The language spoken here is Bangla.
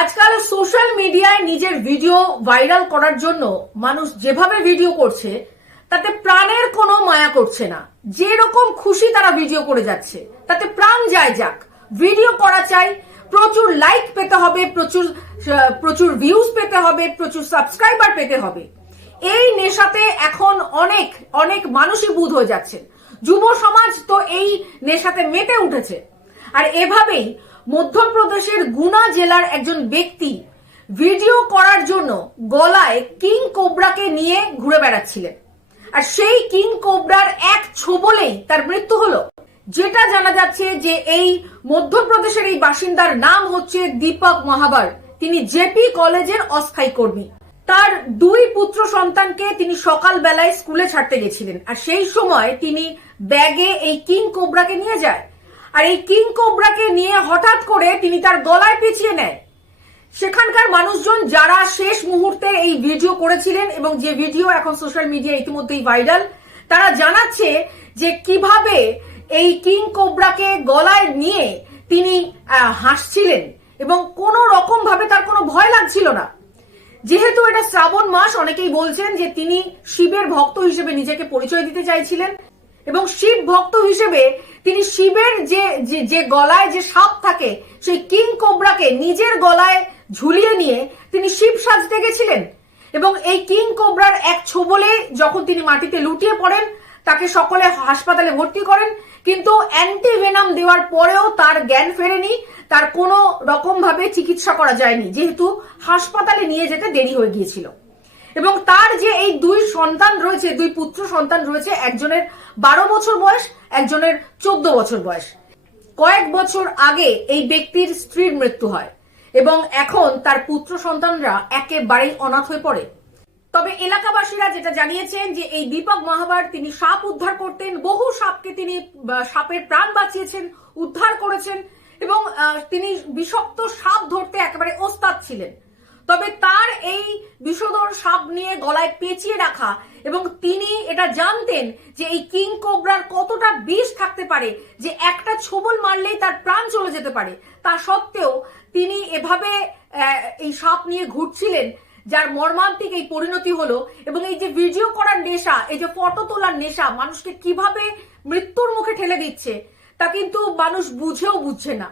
আজকাল সোশ্যাল মিডিয়ায় নিজের ভিডিও ভাইরাল করার জন্য মানুষ যেভাবে ভিডিও করছে তাতে প্রাণের কোনো মায়া করছে না। যেরকম খুশি তারা ভিডিও করে যাচ্ছে, তাতে প্রাণ যায় যাক, ভিডিও করা চাই, প্রচুর লাইক পেতে হবে, প্রচুর ভিউজ পেতে হবে, প্রচুর সাবস্ক্রাইবার পেতে হবে। এই নেশাতে এখন অনেক অনেক মানুষই বুঁদ হয়ে যাচ্ছে। যুব সমাজ তো এই নেশাতে মেতে উঠেছে। আর এভাবেই মধ্যপ্রদেশের গুনা জেলার একজন ব্যক্তি ভিডিও করার জন্য গলায় কিং কোবরাকে নিয়ে ঘুরে বেড়াচ্ছিলেন, আর সেই কিং কোবরার এক ছোবলেই তার মৃত্যু হলো। যেটা জানা যাচ্ছে যে এই মধ্যপ্রদেশের এই বাসিন্দার নাম হচ্ছে দীপক মাহাবার। তিনি জেপি কলেজের অস্থায়ী কর্মী। তার দুই পুত্র সন্তানকে তিনি সকাল বেলায় স্কুলে ছাড়তে গেছিলেন, আর সেই সময় তিনি ব্যাগে এই কিং কোবরাকে নিয়ে যায়। আর এই কিং কোবরাকে নিয়ে হঠাৎ করে তিনি তার গলায় পেঁচিয়ে নেয়। সেখানকার মানুষজন যারা শেষ মুহূর্তে এই ভিডিও করেছিলেন এবং যে ভিডিও এখন সোশ্যাল মিডিয়া ইতিমধ্যেই ভাইরাল, তারা জানাচ্ছে যে কিভাবে এই কিং কোবরাকে গলায় নিয়ে তিনি হাসছিলেন এবং কোনো রকম ভাবে তার কোনো ভয় লাগছিল না। যেহেতু এটা শ্রাবণ মাস, অনেকেই বলছেন যে তিনি শিবের ভক্ত হিসেবে নিজেকে পরিচয় দিতে চাইছিলেন এবং শিব ভক্ত হিসেবে তিনি শিবের যে গলায় যে সাপ থাকে সেই কিং কোবরাকে নিজের গলায় ঝুলিয়ে নিয়ে তিনি শিব সাজতে গেছিলেন। এবং এই কিং কোবরার এক ছোবলে যখন তিনি মাটিতে লুটিয়ে পড়েন, তাকে সকলে হাসপাতালে ভর্তি করেন, কিন্তু অ্যান্টিভেনাম দেওয়ার পরেও তার জ্ঞান ফেরেনি, তার কোনো রকম ভাবে চিকিৎসা করা যায়নি, যেহেতু হাসপাতালে নিয়ে যেতে দেরি হয়ে গিয়েছিল। এবং তার যে এই দুই সন্তান রয়েছে, দুই পুত্র সন্তান রয়েছে, একজনের 12 বছর বয়স, একজনের 14 বছর বয়স। কয়েক বছর আগে এই ব্যক্তির স্ত্রীর মৃত্যু হয় এবং এখন তার পুত্র সন্তানরা একেবারেই অনাথ হয়ে পড়ে। তবে এলাকাবাসীরা যেটা জানিয়েছেন যে এই দীপক মাহাবার তিনি সাপ উদ্ধার করতেন, বহু সাপকে তিনি সাপের প্রাণ বাঁচিয়েছেন, উদ্ধার করেছেন এবং তিনি বিষাক্ত সাপ ধরতে একেবারে ওস্তাদ ছিলেন। তবে তার এই বিষধর সাপ নিয়ে গলায় পেঁচিয়ে রাখা এবং তিনি এটা জানতেন যে এই কিং কোবরার কতটা বিষ থাকতে পারে, যে একটা ছোবল মারলেই তার প্রাণ চলে যেতে পারে, তা সত্ত্বেও তিনি এভাবে এই সাপ নিয়ে ঘুরছিলেন, যার মর্মান্তিক এই পরিণতি হলো। এবং এই যে ভিডিও করার নেশা, এই যে ফটো তোলার নেশা মানুষকে কিভাবে মৃত্যুর মুখে ঠেলে দিচ্ছে তা কিন্তু মানুষ বুঝেও বুঝছে না।